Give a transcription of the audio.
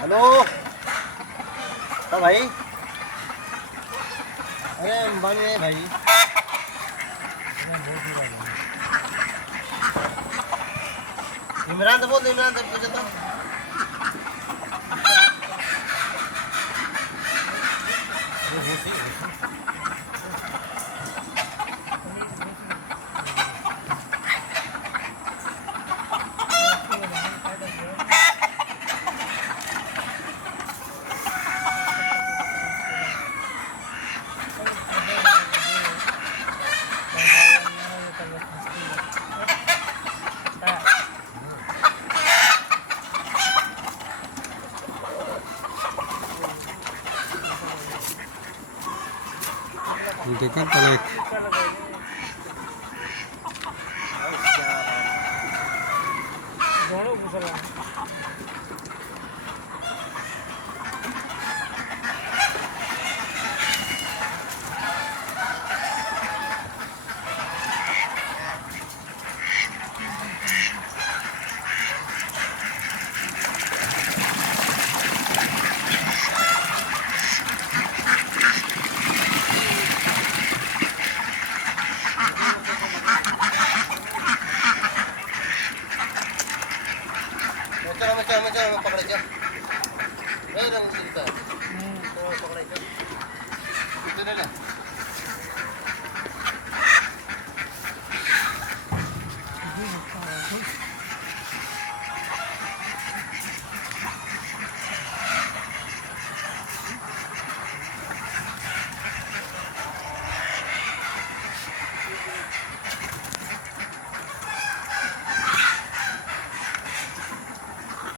हेलो हाँ भाई। अरे अंबानी है भाई। इमरान तो बोल दो, इमरान तो पूछा था। देखा पहले दोनों घुसल चलो पकड़े रंग सीखता है तो पकड़े